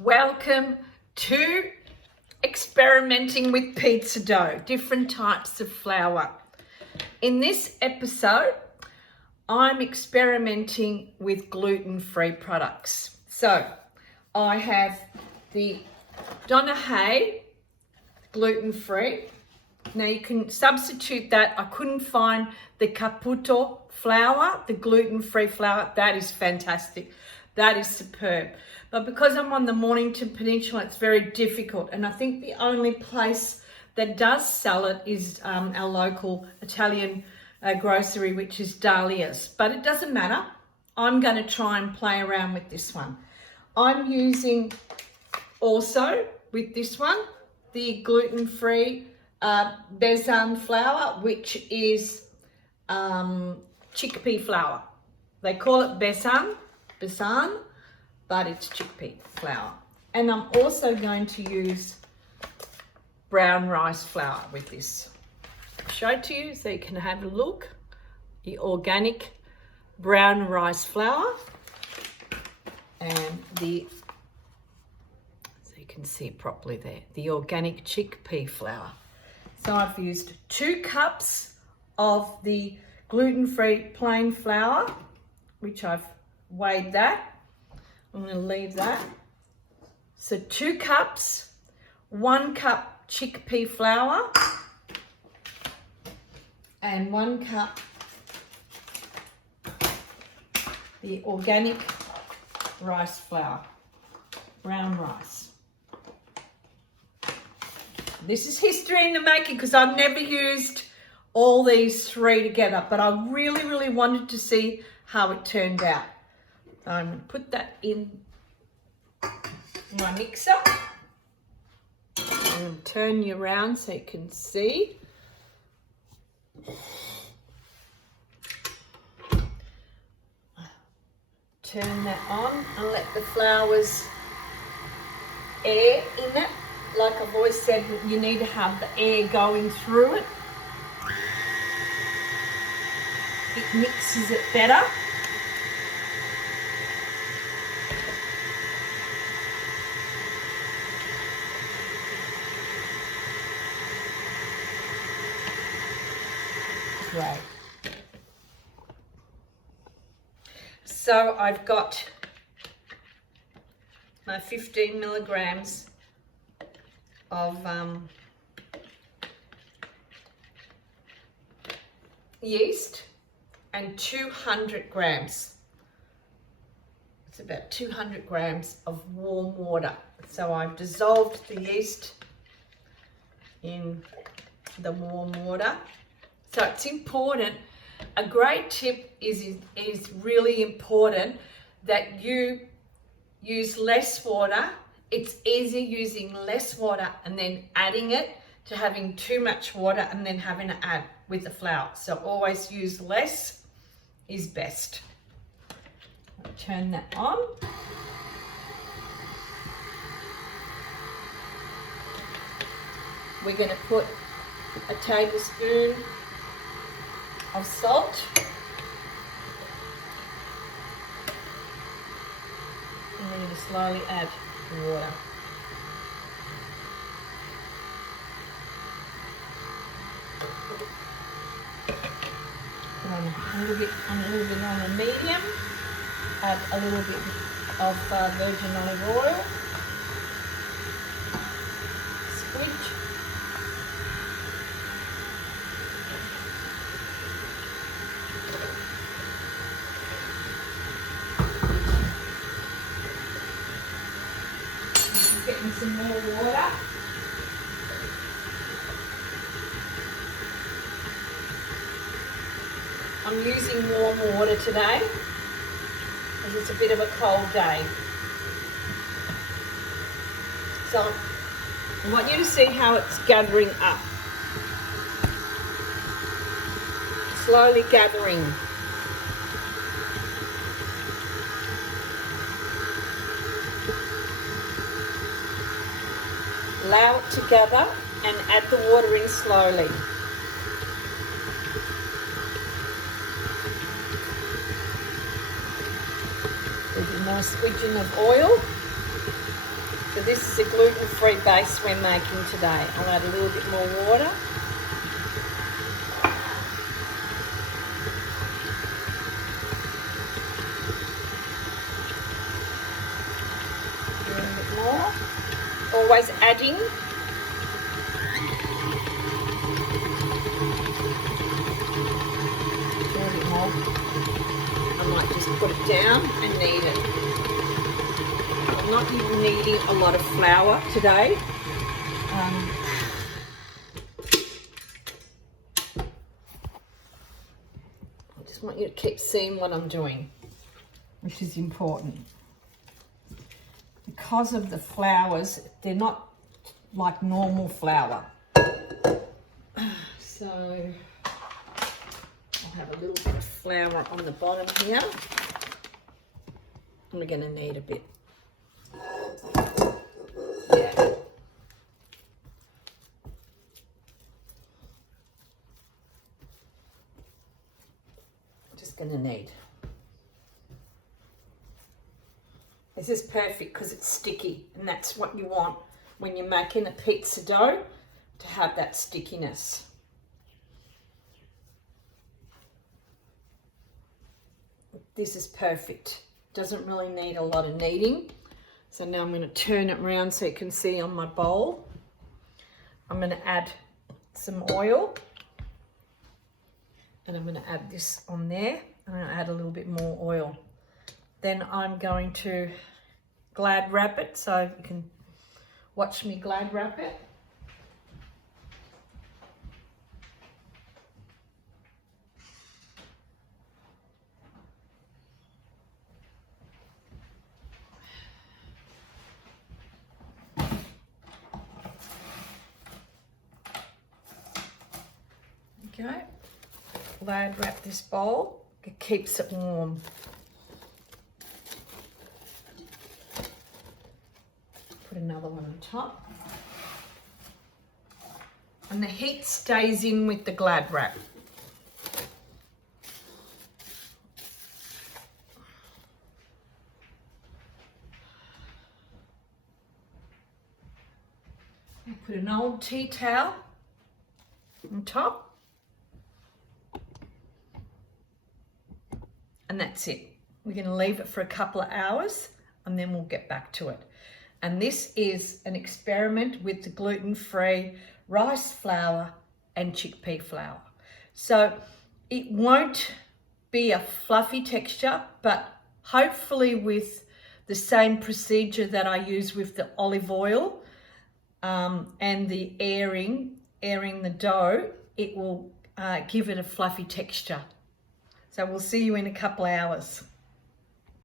Welcome to experimenting with pizza dough, different types of flour. In this episode, I'm experimenting with gluten-free products. So I have the Donna Hay gluten-free. Now you can substitute that. I couldn't find the Caputo flour, the gluten-free flour. That is fantastic. That is superb. But because I'm on the Mornington Peninsula, it's very difficult. And I think the only place that does sell it is our local Italian grocery, which is Dahlia's. But it doesn't matter. I'm going to try and play around with this one. I'm using also with this one, the gluten-free besan flour, which is chickpea flour. They call it besan, but it's chickpea flour. And I'm also going to use brown rice flour with this. I'll show it to you so you can have a look. The organic brown rice flour and the, so you can see it properly there, the organic chickpea flour. So I've used 2 cups of the gluten-free plain flour, which I've weighed that. I'm going to leave that. So 2 cups, 1 cup chickpea flour, and 1 cup the organic rice flour, brown rice. This is history in the making because I've never used all these 3 together, but I really wanted to see how it turned out. So I'm going to put that in my mixer. I'm going to turn you around so you can see. Turn that on and let the flour's air in it. Like I've always said, you need to have the air going through it. It mixes it better. Great. So I've got my 15 milligrams of yeast and 200 grams. It's about 200 grams of warm water. So I've dissolved the yeast in the warm water. So it's important. A great tip is really important that you use less water. It's easier using less water and then adding it to having too much water and then having to add with the flour. So always use less is best. I'll turn that on. We're going to put a tablespoon of salt and then just slowly add water. A little bit on a medium. Add a little bit of virgin olive oil. Squidge. Getting some more water. I'm using warm water today because it's a bit of a cold day. So I want you to see how it's gathering up. Slowly gathering. Allow it to gather and add the water in slowly. There's a nice squidging of oil. this is a gluten-free base we're making today. I'll add a little bit more water. A little bit more. Always adding. A little bit more. I might just put it down and knead it. I'm not even kneading a lot of flour today. I just want you to keep seeing what I'm doing, which is important. Because of the flours, they're not like normal flour. So I'll have a little bit of flour on the bottom here. And we're going to knead a bit. Yeah. Just going to knead. This is perfect because it's sticky, and that's what you want when you're making a pizza dough, to have that stickiness. This is perfect. Doesn't really need a lot of kneading. So now I'm going to turn it around so you can see on my bowl. I'm going to add some oil, and I'm going to add this on there. I'm going to add a little bit more oil. Then I'm going to Glad wrap it, so you can watch me Glad wrap it. Okay, Glad wrap this bowl. It keeps it warm. Put another one on top. And the heat stays in with the Glad wrap. Put an old tea towel on top. And that's it. We're going to leave it for a couple of hours and then we'll get back to it. And this is an experiment with the gluten-free rice flour and chickpea flour. So it won't be a fluffy texture, but hopefully with the same procedure that I use with the olive oil and the airing the dough, it will give it a fluffy texture. So we'll see you in a couple of hours.